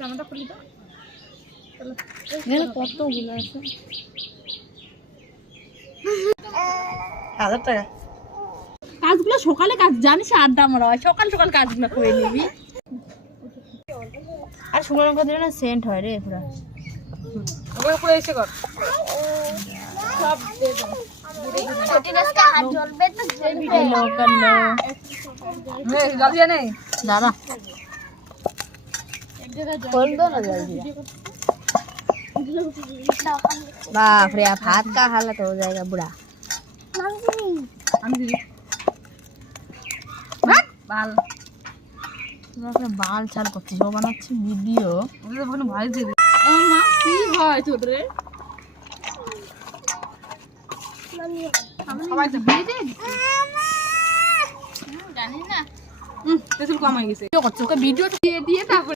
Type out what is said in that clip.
জামাটা খুলি তো কতগুলো আছে 1000 টাকা কাজগুলো সকালে কাজ জানিস আড্ডা মারা হয় সকাল সকাল কাজগুলো করে নিবি আর শুকনো লঙ্কা দিলে না সেন্ট হয় রে পুরা ওগুলো পুরো এসে কর সব দে দাও ছোটি গাছটা হাত জ্বলবে তো জ্বলবে লঙ্কা লো নে জলদি আনে দাঁড়া এক জায়গা জল দো না জলদি बाप रे आप हाथ का हालत हो जाएगा बुरा बाल बाल छाल করছিস ও বানাচ্ছে ভিডিও ওদের ওখানে ভাই দে মা কি হয় তোর রে সবাই তো ভিডিও জানি না তেল কম হয়ে গেছে ভিডিও করছিস ভিডিও দিয়ে দিয়ে তারপর